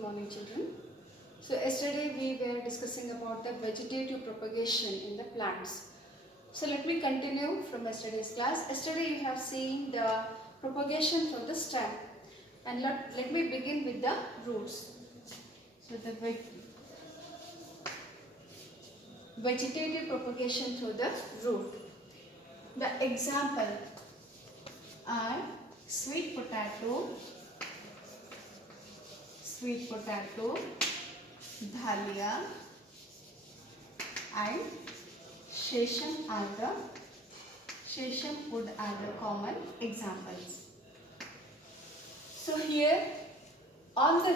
Good morning, children. So yesterday we were discussing about the vegetative propagation in the plants. So let me continue from yesterday's class. Yesterday you have seen the propagation through the stem, and let me begin with the roots. So the vegetative propagation through the root. The example are sweet potato, dahlia, and sesame wood are the common examples. So here on the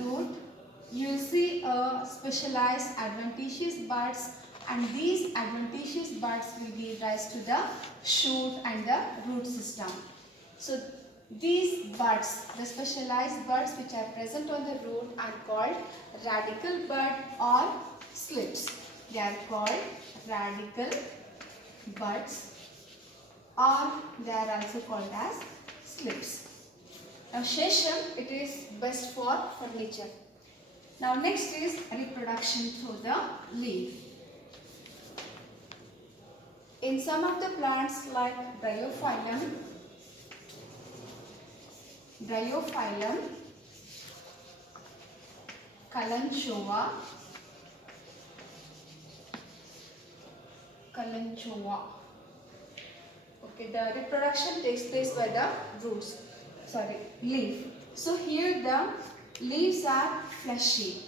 root you see a specialized adventitious buds, and these adventitious buds will give rise to the shoot and the root system. So these buds, the specialized buds which are present on the root, are called radical bud or slips. They are called radical buds, or they are also called as slips. Now sesame, it is best for furniture. Now next is reproduction through the leaf. In some of the plants like Bryophyllum, Kalanchoe, okay, the reproduction takes place by the leaf. So here the leaves are fleshy.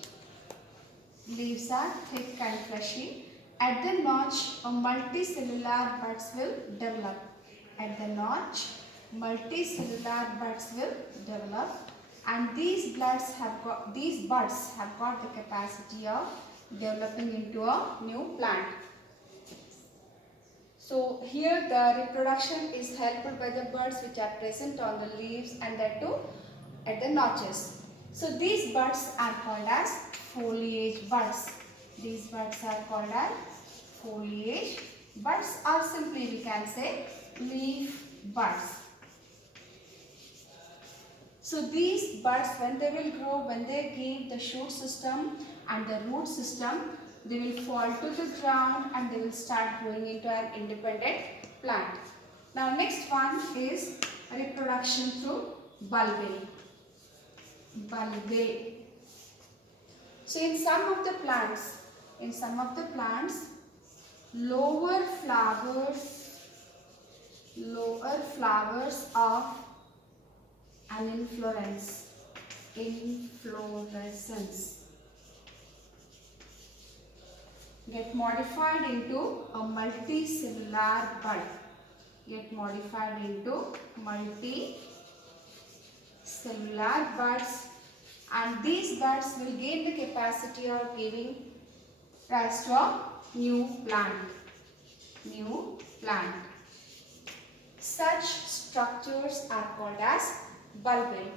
Leaves are thick and fleshy. At the notch, a multicellular buds will develop. At the notch, multicellular buds will develop, and these buds have got the capacity of developing into a new plant. So here the reproduction is helped by the buds which are present on the leaves, and that too at the notches. So these buds are called as foliage buds. These buds are called as foliage buds, or simply we can say leaf buds. So these buds, when they will grow, when they give the shoot system and the root system, they will fall to the ground and they will start growing into an independent plant. Now next one is reproduction through bulbae. So in some of the plants, lower flowers of an inflorescence get modified into a multicellular bud. And these buds will gain the capacity of giving rise to a new plant. Such structures are called as bulbae.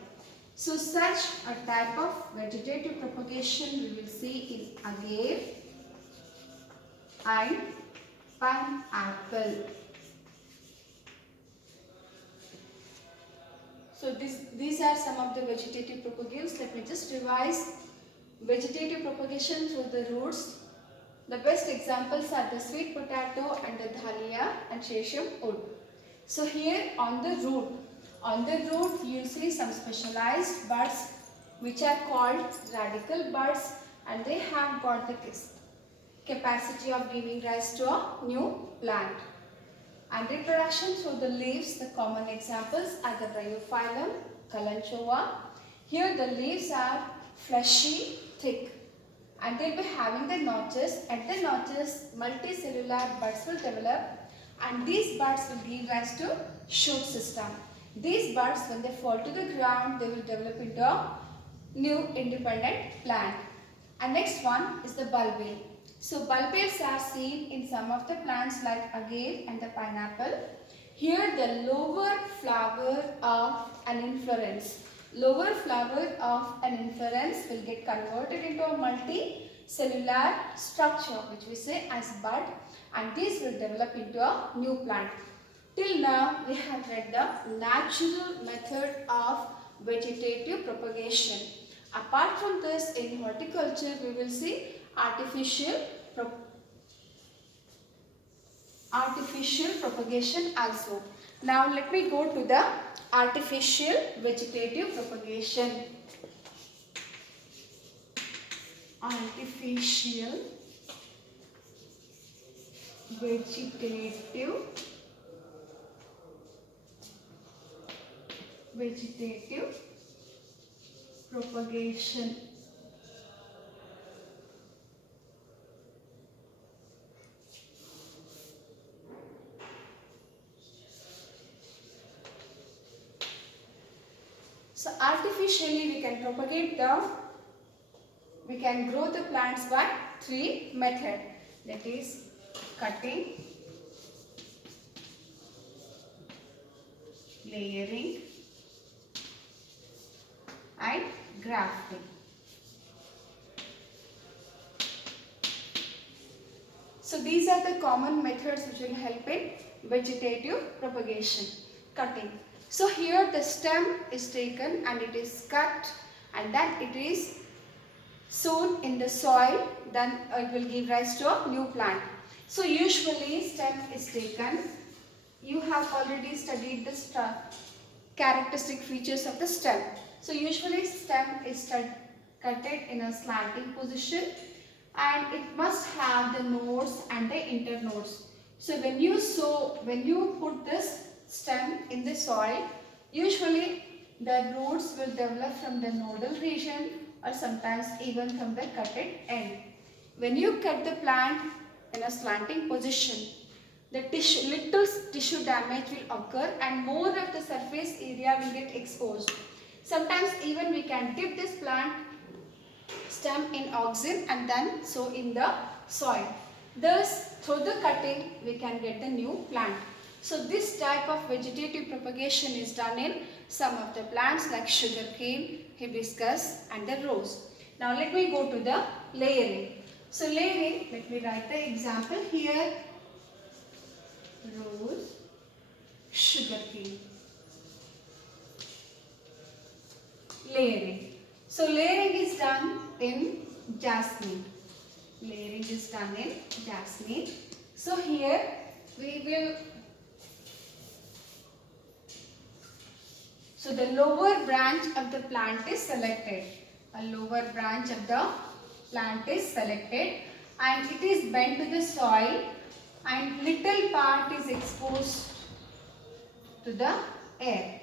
So such a type of vegetative propagation we will see in agave and pineapple. So these are some of the vegetative propagations. Let me just revise. Vegetative propagation through the roots. The best examples are the sweet potato and the dahlia and sesame wood. So here on the root you see some specialized buds which are called radical buds, and they have got the capacity of giving rise to a new plant. And reproduction through the leaves, the common examples are the Bryophyllum, Kalanchoe. Here the leaves are fleshy, thick, and they will be having the notches. At the notches, multicellular buds will develop, and these buds will give rise to shoot system. These buds, when they fall to the ground, they will develop into a new independent plant. And next one is the bulbae. So bulbils are seen in some of the plants like agave and the pineapple. Here the lower flower of an inflorescence will get converted into a multicellular structure, which we say as bud, and this will develop into a new plant. Till now we have read the natural method of vegetative propagation. Apart from this, in horticulture we will see artificial propagation also. Now let me go to the artificial vegetative propagation. Artificial vegetative propagation. So artificially we can grow the plants by 3 methods, that is cutting, layering and grafting. So these are the common methods which will help in vegetative propagation. Cutting. So here the stem is taken and it is cut, and then it is sown in the soil, then it will give rise to a new plant. So usually stem is taken. You have already studied the characteristic features of the stem. So usually stem is cutted in a slanting position, and it must have the nodes and the internodes. So when you put this stem in the soil, usually the roots will develop from the nodal region or sometimes even from the cutted end. When you cut the plant in a slanting position, the little tissue damage will occur and more of the surface area will get exposed. Sometimes even we can dip this plant stem in oxen and then sow in the soil. Thus, through the cutting, we can get the new plant. So this type of vegetative propagation is done in some of the plants like sugarcane, hibiscus and the rose. Now let me go to the layering. So layering, let me write the example here. Rose, sugarcane. Layering. So layering is done in jasmine. Layering is done in jasmine. So here we will. So the lower branch of the plant is selected. A lower branch of the plant is selected and it is bent to the soil and little part is exposed to the air.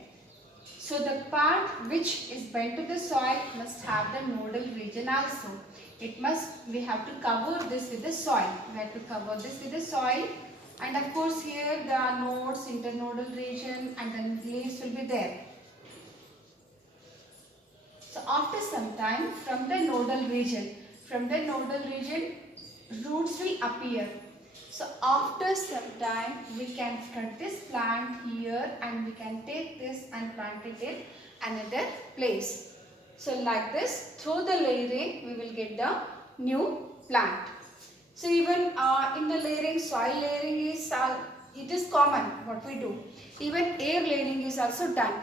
So the part which is bent to the soil must have the nodal region also. We have to cover this with the soil. We have to cover this with the soil, and of course here there are nodes, internodal region, and then leaves will be there. So after some time from the nodal region roots will appear. So after some time we can cut this plant here and we can take this and plant it in another place. So like this, through the layering we will get the new plant. So even in the layering, soil layering is common what we do. Even air layering is also done.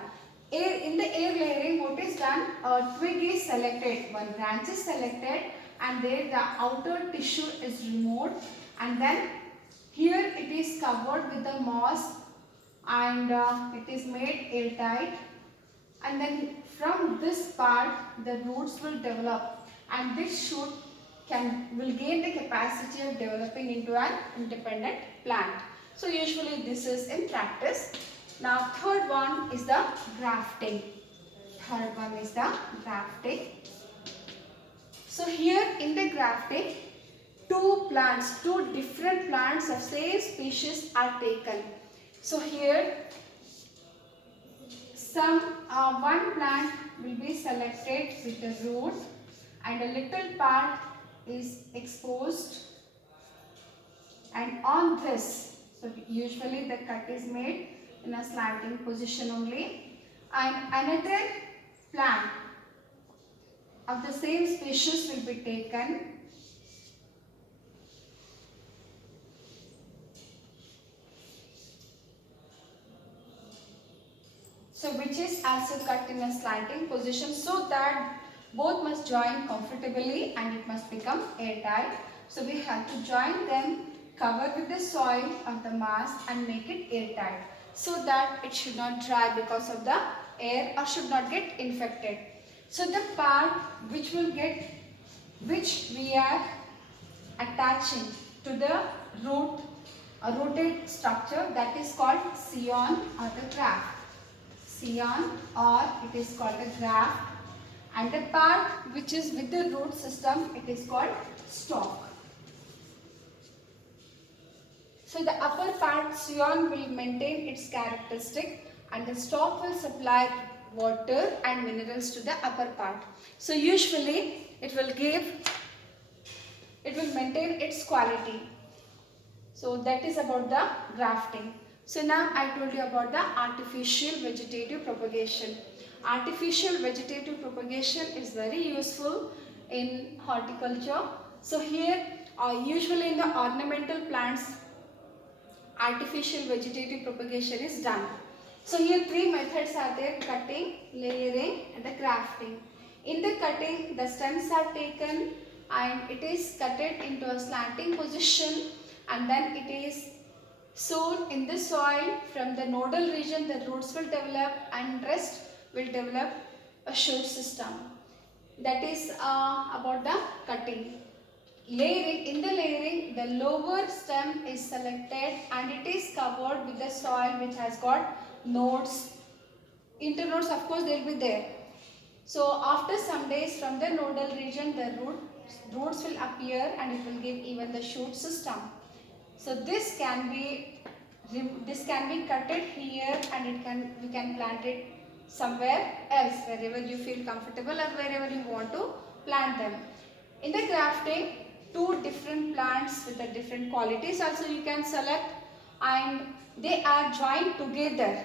In the air layering, what is done? A twig is selected, one branch is selected, and there the outer tissue is removed, and then here it is covered with the moss and it is made airtight, and then from this part the roots will develop and this shoot will gain the capacity of developing into an independent plant. So usually this is in practice. Now third one is the grafting. So here in the grafting, two different plants of same species are taken. So here one plant will be selected with the root and a little part is exposed, and on this, so usually the cut is made in a slanting position only, and another plant of the same species will be taken. So which is also cut in a slanting position so that both must join comfortably and it must become airtight. So we have to join them, cover with the soil of the mass and make it airtight so that it should not dry because of the air or should not get infected. So the part which we are attaching to the rooted structure, that is called scion or the graft. Scion, or it is called a graft, and the part which is with the root system, it is called stalk. So the upper part, scion, will maintain its characteristic and the stalk will supply water and minerals to the upper part. So usually it will maintain its quality. So that is about the grafting. So now I told you about the artificial vegetative propagation. Artificial vegetative propagation is very useful in horticulture. So here usually in the ornamental plants, artificial vegetative propagation is done. So here three methods are there: cutting, layering and the grafting. In the cutting, the stems are taken and it is cutted into a slanting position and then it is sown in the soil. From the nodal region the roots will develop and rest will develop a shoot system. That is about the cutting. Layering, in the layering the lower stem is selected and it is covered with the soil which has got nodes. Internodes of course they will be there. So after some days from the nodal region the roots will appear and it will give even the shoot system. So this can be cutted here and we can plant it somewhere else, wherever you feel comfortable or wherever you want to plant them. In the grafting, two different plants with the different qualities also you can select and they are joined together.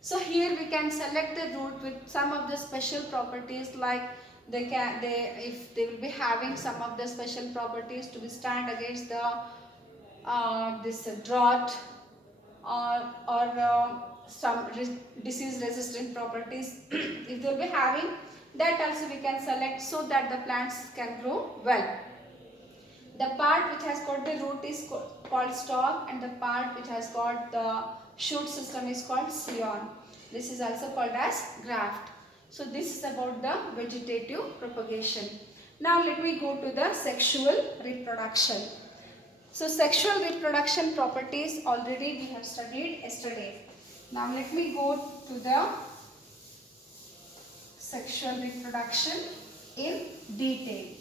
So here we can select the root with some of the special properties, like if they will be having some of the special properties to withstand against the this drought or some disease resistant properties if they will be having, that also we can select so that the plants can grow well. The part which has got the root is called stalk and the part which has got the shoot system is called scion. This is also called as graft. So this is about the vegetative propagation. Now let me go to the sexual reproduction. So sexual reproduction properties already we have studied yesterday. Now let me go to the sexual reproduction in detail.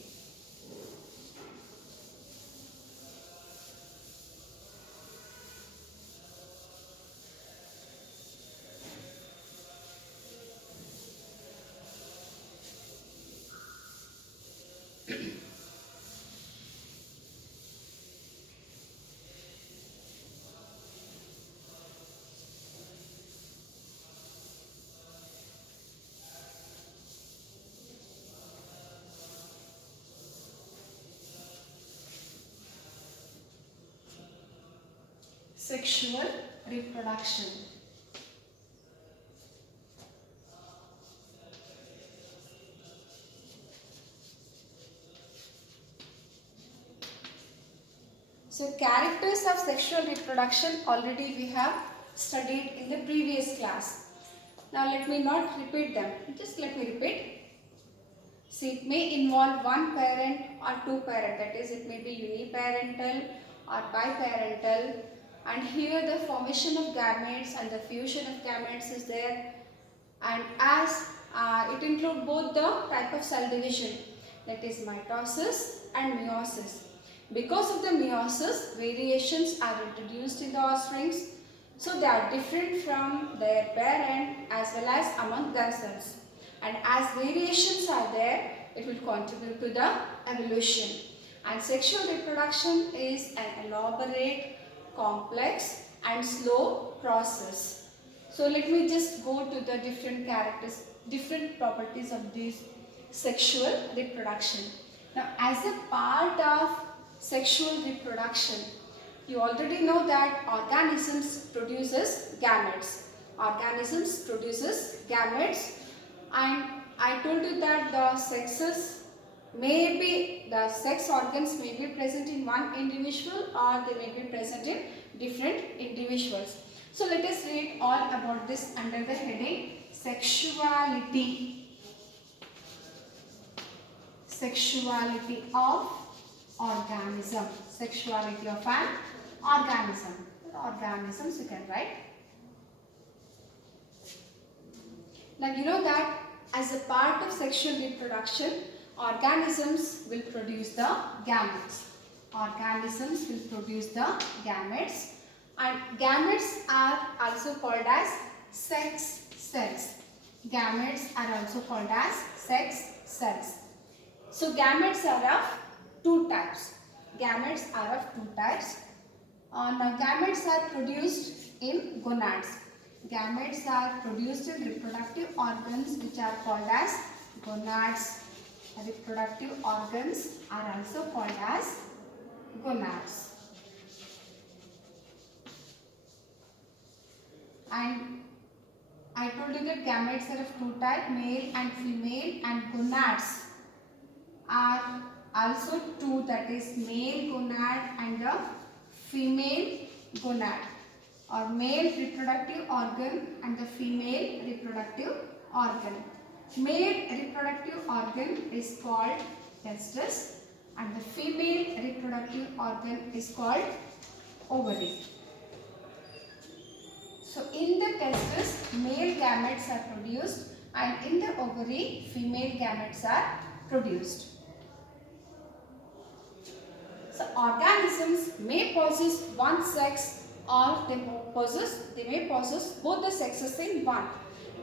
Sexual reproduction. So characters of sexual reproduction already we have studied in the previous class. Now let me not repeat them, just let me repeat. See, it may involve one parent or two parent, that is it may be uniparental or biparental, and here the formation of gametes and the fusion of gametes is there, and as it includes both the type of cell division, that is mitosis and meiosis. Because of the meiosis, variations are introduced in the offsprings, so they are different from their parent as well as among themselves. And as variations are there, it will contribute to the evolution. And sexual reproduction is an elaborate, complex and slow process. So let me just go to the different properties of this sexual reproduction. Now as a part of sexual reproduction, you already know that organisms produces gametes. organisms produces gametes, and I told you that the sex organs may be present in one individual or they may be present in different individuals. So let us read all about this under the heading sexuality. Sexuality of organism. Sexuality of an organism. Organisms you can write. Now you know that as a part of sexual reproduction, organisms will produce the gametes. Organisms will produce the gametes, and gametes are also called as sex cells. Gametes are also called as sex cells. So gametes are of two types. Gametes are of two types. Now gametes are produced in gonads. Gametes are produced in reproductive organs which are called as gonads. Reproductive organs are also called as gonads. And I told you that gametes are of two types, male and female, and gonads are also two, that is male gonad and the female gonad, or male reproductive organ and the female reproductive organ. Male reproductive organ is called testis and the female reproductive organ is called ovary. So in the testis, male gametes are produced and in the ovary, female gametes are produced. So organisms may possess one sex or they may possess both the sexes in one.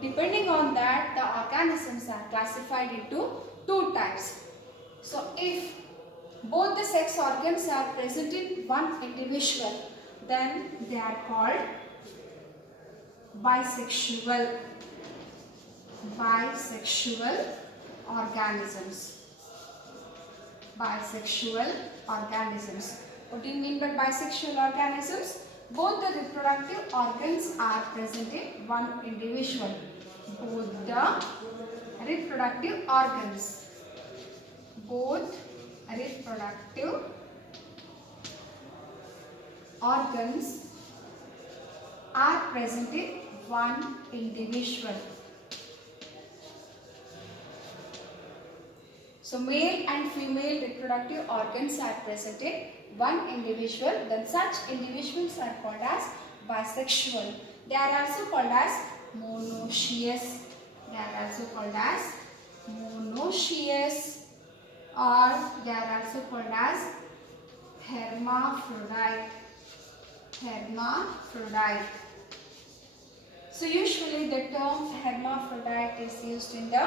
Depending on that, the organisms are classified into two types. So if both the sex organs are present in one individual, then they are called bisexual. Bisexual organisms. Bisexual organisms. What do you mean by bisexual organisms? Both the reproductive organs are present in one individual. Both the reproductive organs. Both reproductive organs are present in one individual. So male and female reproductive organs are present in one individual, then such individuals are called as bisexual. They are also called as monoecious. They are also called as monoecious, or they are also called as hermaphrodite. Hermaphrodite. So usually the term hermaphrodite is used in the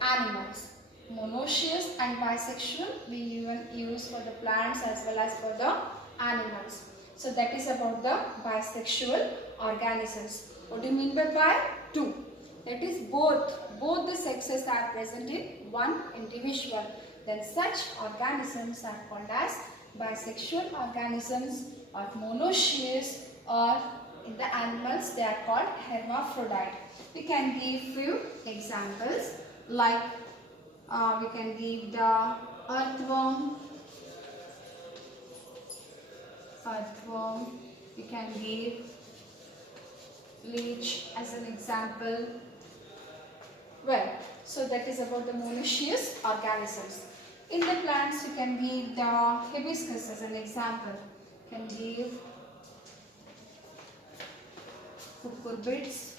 animals. Monoecious and bisexual we even use for the plants as well as for the animals. So that is about the bisexual organisms. What do you mean by bi? Two. That is both the sexes are present in one individual. Then such organisms are called as bisexual organisms or monoecious, or in the animals they are called hermaphrodite. We can give few examples like we can give the earthworm. We can give leech as an example. Well, so that is about the monoecious organisms. In the plants, you can give the hibiscus as an example. You can give cucurbits,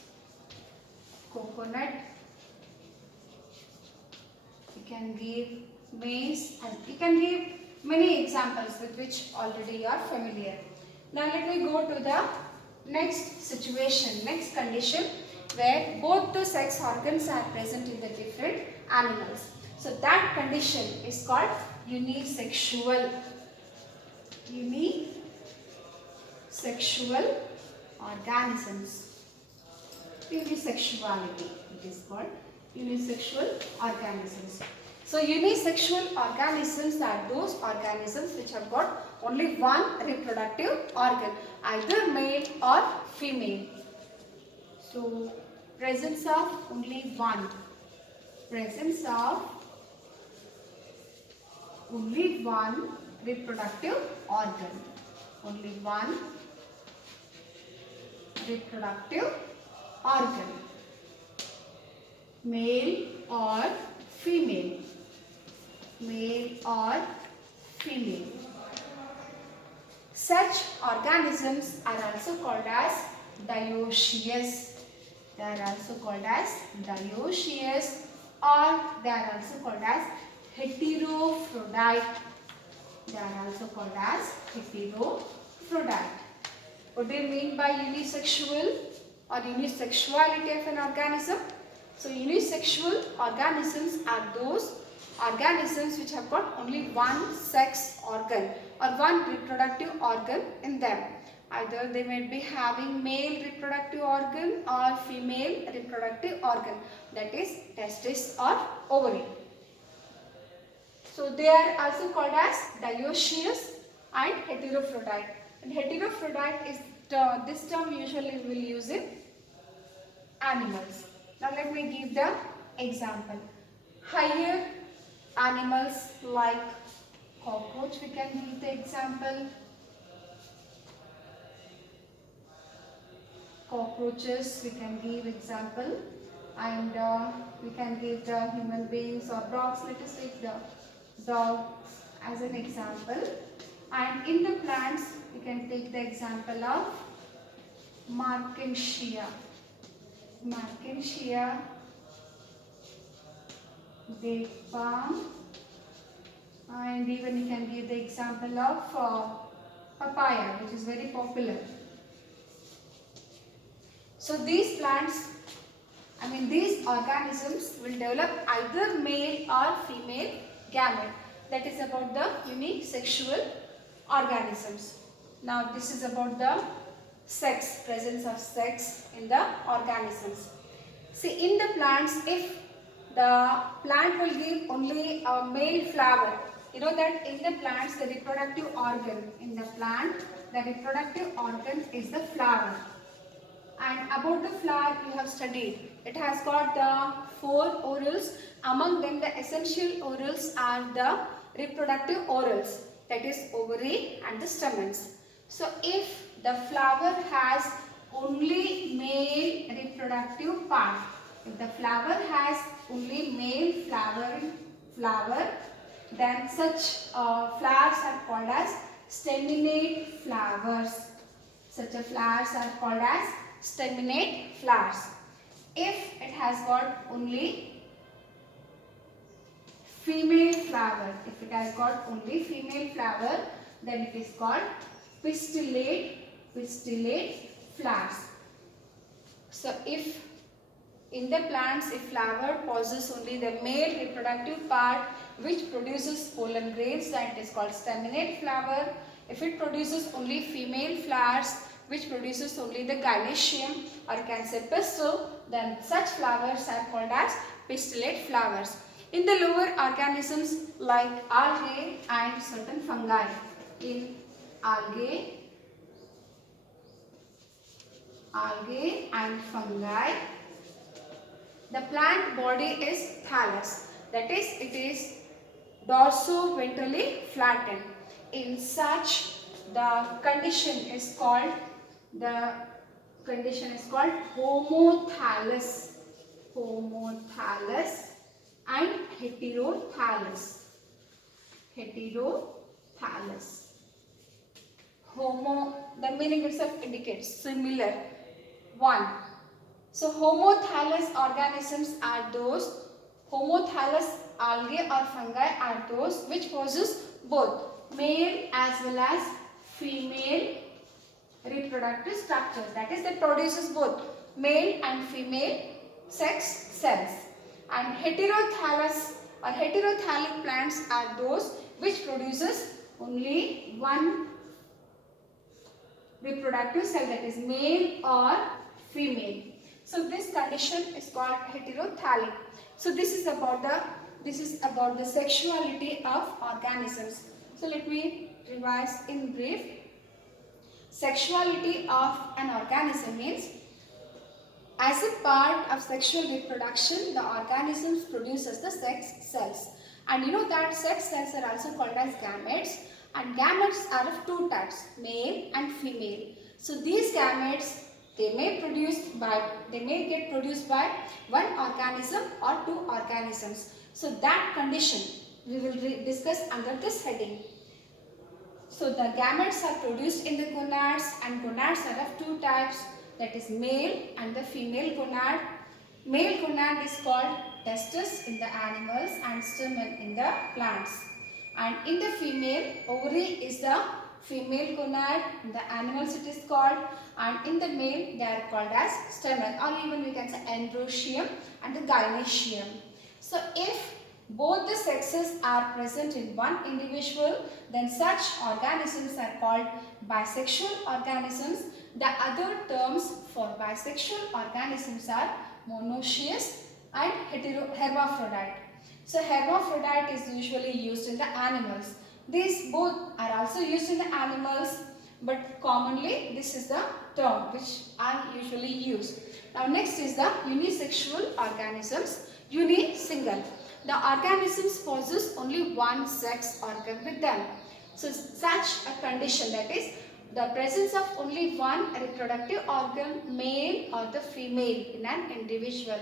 coconut. You can give maize, and you can give many examples with which already you are familiar. Now let me go to the next situation, next condition, where both the sex organs are present in the different animals. So that condition is called unisexual. Unisexual organisms. Unisexuality, it is called unisexual organisms. So unisexual organisms are those organisms which have got only one reproductive organ, either male or female. So presence of only one. Presence of only one reproductive organ. Only one reproductive organ. Male or female. Male or female. Such organisms are also called as dioecious. They are also called as dioecious, or they are also called as heterophrodite. They are also called as heterophrodite. What do you mean by unisexual or unisexuality of an organism? So unisexual organisms are those organisms which have got only one sex organ or one reproductive organ in them. Either they may be having male reproductive organ or female reproductive organ, that is testis or ovary. So they are also called as dioecious and heterophrodite. And heterophrodite is this term usually we will use in animals. Now let me give the example. Higher animals like cockroach, we can give the example. Cockroaches, we can give example, and we can give the human beings or dogs. Let us take the dogs as an example. And in the plants, we can take the example of Marchantia. Marchantia, date palm, and even you can give the example of papaya, which is very popular. So these plants, these organisms will develop either male or female gamete. That is about the unisexual organisms. Now this is about the sex, presence of sex in the organisms. See, in the plants, if the plant will give only a male flower, you know that in the plants the reproductive organ, in the plant the reproductive organ is the flower. And about the flower you have studied, it has got the 4 orals. Among them the essential orals are the reproductive orals, that is ovary and the stamens. So if the flower has only male reproductive part, if the flower has only male flower, then such flowers are called as staminate flowers. Such flowers are called as staminate flowers. If it has got only female flower, then it is called pistillate flowers. So if in the plants, if flower possesses only the male reproductive part which produces pollen grains, then it is called staminate flower. If it produces only female flowers which produces only the gynoecium, or you can say pistil, then such flowers are called as pistillate flowers. In the lower organisms like algae and certain fungi, in algae and fungi, the plant body is thallus, that is, it is dorso-ventrally flattened. In such, the condition is called homothallus and heterothallus. Homo, the meaning itself indicates similar. One. So homothallus organisms are those, homothallus algae or fungi are those which possess both male as well as female reproductive structures. That is, they produces both male and female sex cells. And heterothallus or heterothallic plants are those which produces only one reproductive cell, that is male or female. So this condition is called heterothallic. So this is about the sexuality of organisms. So let me revise in brief. Sexuality of an organism means As a part of sexual reproduction, the organisms produces the sex cells. And you know that sex cells are also called as gametes. And gametes are of two types, male and female. So these gametes, they may get produced by one organism or two organisms. So that condition we will discuss under this heading. So the gametes are produced in the gonads, and gonads are of two types, that is male and the female gonad. Male gonad is called testis in the animals and stamen in the plants. And in the female, ovary is the female gonad. In the animals it is called, and in the male they are called as stamen, or even we can say androecium and the gynoecium. So if both the sexes are present in one individual, then such organisms are called bisexual organisms. The other terms for bisexual organisms are monoecious and hermaphrodite. So hermaphrodite is usually used in the animals. These both are also used in the animals, but commonly this is the term which are usually used. Now next is the unisexual organisms, unisingle. The organisms possess only one sex organ with them. So such a condition, that is the presence of only one reproductive organ, male or the female, in an individual.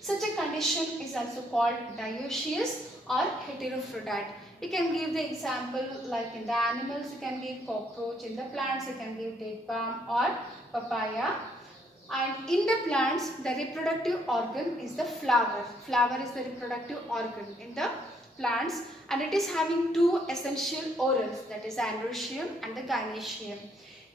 Such a condition is also called dioecious or heterophrodite. You can give the example like in the animals you can give cockroach, in the plants you can give date palm or papaya. And in the plants, the reproductive organ is the flower. Flower is the reproductive organ in the plants, and it is having two essential orals, that is androecium and the gynoecium.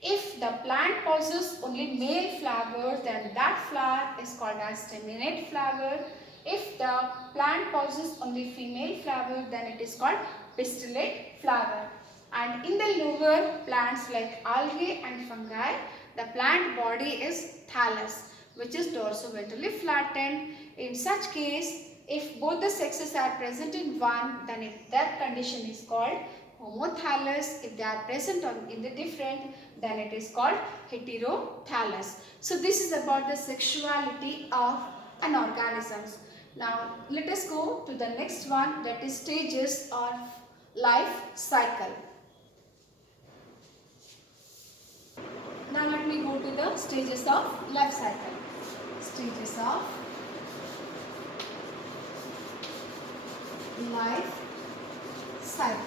If the plant possesses only male flower, then that flower is called as staminate flower. If the plant possesses only female flower, then it is called pistillate flower. And in the lower plants like algae and fungi, the plant body is thallus, which is dorsoventrally flattened. In such case, if both the sexes are present in one, then that condition is called homothallus. If they are present in the different, then it is called heterothallus. So this is about the sexuality of an organism. Now let us go to the next one, that is stages of life cycle. Now let me go to the stages of life cycle. Stages of life cycle.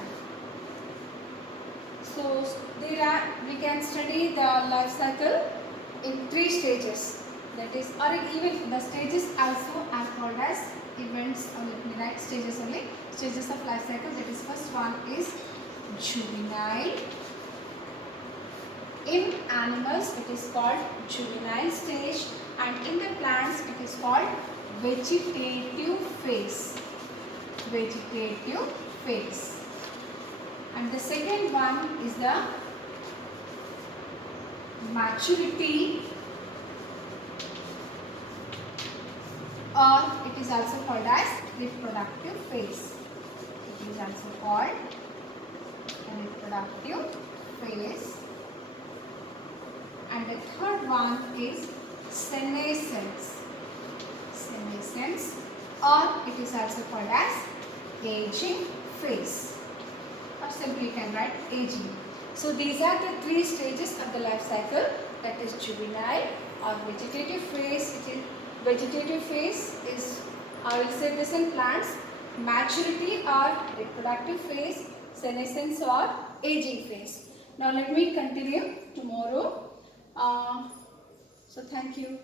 So we can study the life cycle in 3 stages. That is, or even the stages also are called as events, or let me write stages only. Stages of life cycle. That is, first one is juvenile. In animals it is called juvenile stage, and in the plants it is called vegetative phase. Vegetative phase. And the second one is the maturity, or it is also called as reproductive phase. It is also called reproductive phase. And the third one is senescence. Senescence, or it is also called as aging phase, or simply you can write aging. So these are the 3 stages of the life cycle, that is juvenile or vegetative phase. Which is vegetative phase is, I will say this in plants, maturity or reproductive phase, senescence or aging phase. Now let me continue tomorrow. So thank you.